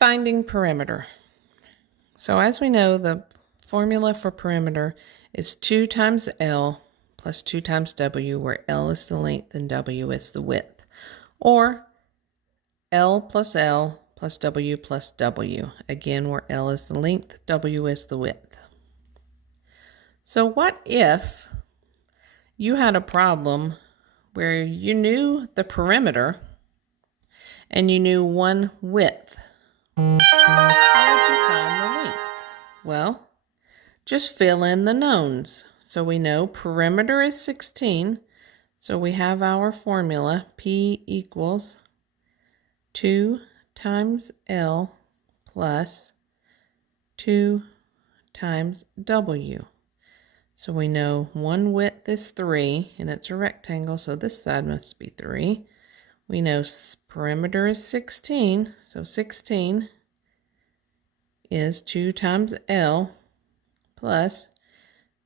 Finding perimeter. So as we know, the formula for perimeter is 2 times L plus 2 times W, where L is the length and W is the width. Or L plus W plus W. Again, where L is the length, W is the width. So what if you had a problem where you knew the perimeter and you knew one width? How would you find the length? Well, just fill in the knowns. So we know perimeter is 16. So we have our formula, P equals 2 times L plus 2 times W. So we know one width is 3, and it's a rectangle, so this side must be 3. We know perimeter is 16, so 16 is 2 times L plus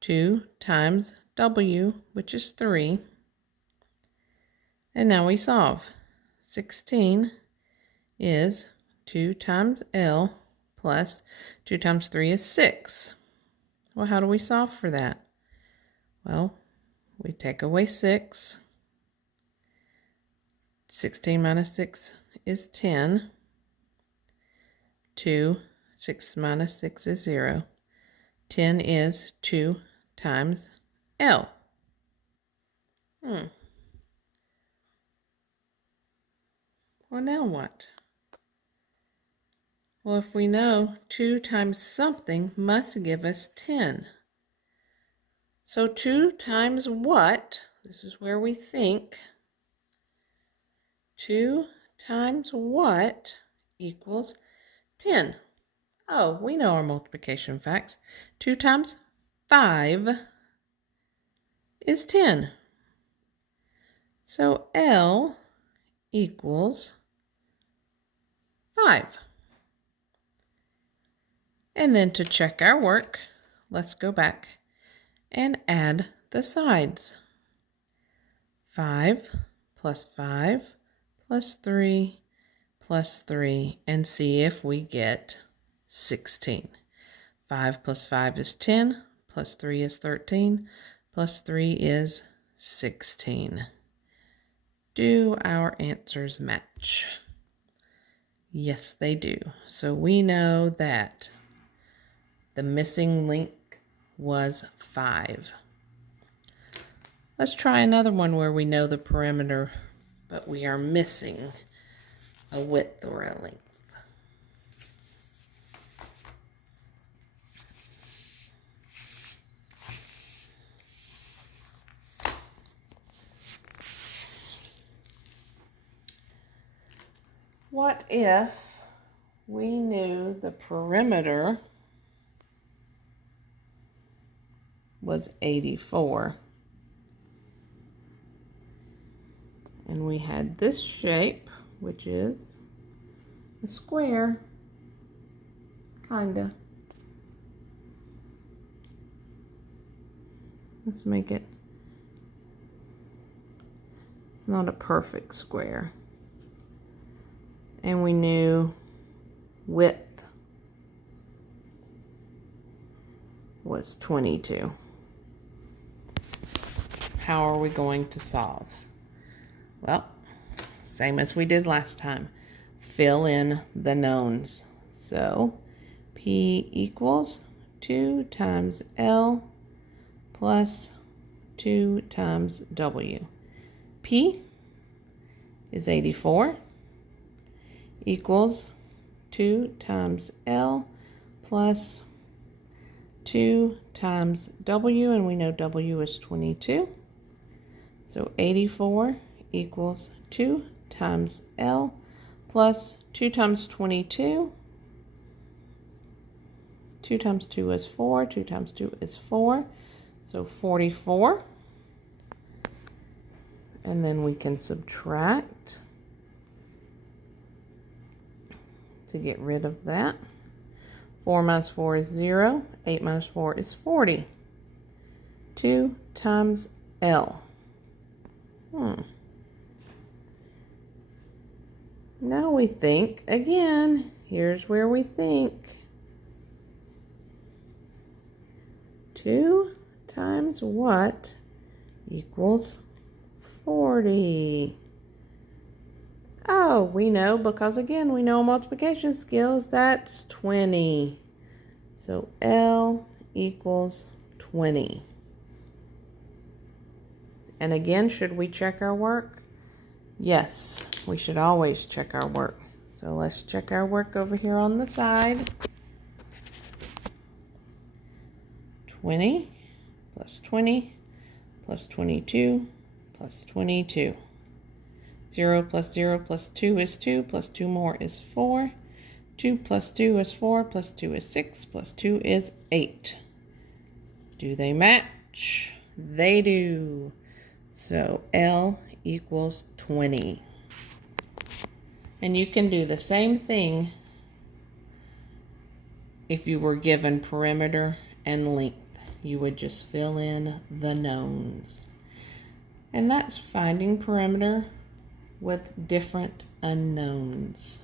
2 times W, which is 3. And now we solve. 16 is 2 times L plus 2 times 3 is 6. Well, how do we solve for that? Well, we take away 6. 16 minus 6 is 10. 6 minus 6 is 0. 10 is 2 times L. Well, now what? Well, if we know 2 times something must give us 10. So 2 times what? This is where we think. 2 times what equals 10? Oh, we know our multiplication facts. 2 times 5 is 10. So L equals 5. And then to check our work, let's go back and add the sides. 5 plus 5 plus 3 plus 3, and see if we get 16. 5 plus 5 is 10, plus 3 is 13, plus 3 is 16. Do our answers match? Yes, they do. So we know that the missing link was 5. Let's try another one where we know the perimeter, but we are missing a width or a length. What if we knew the perimeter was 84? And we had this shape, which is a square, kinda. Let's make it, it's not a perfect square. And we knew width was 22. How are we going to solve? Well, same as we did last time. Fill in the knowns. So P equals 2 times L plus 2 times W. P is 84 equals 2 times L plus 2 times W, and we know W is 22. So 84 equals 2 times L plus 2 times 22. 2 times 2 is 4. 2 times 2 is 4. So 44. And then we can subtract to get rid of that. 4 minus 4 is 0. 8 minus 4 is 40. 2 times L. Now we think, again, Here's where we think. 2 times what equals 40? Oh, we know because, again, we know multiplication skills. That's 20. So L equals 20. And again, should we check our work? Yes, we should always check our work. So let's check our work over here on the side. 20 plus 20 plus 22 plus 22. 0 plus 0 plus 2 is 2, plus 2 more is 4. 2 plus 2 is 4, plus 2 is 6, plus 2 is 8. Do they match? They do. So L equals 20. And you can do the same thing if you were given perimeter and length. You would just fill in the knowns. And that's finding perimeter with different unknowns.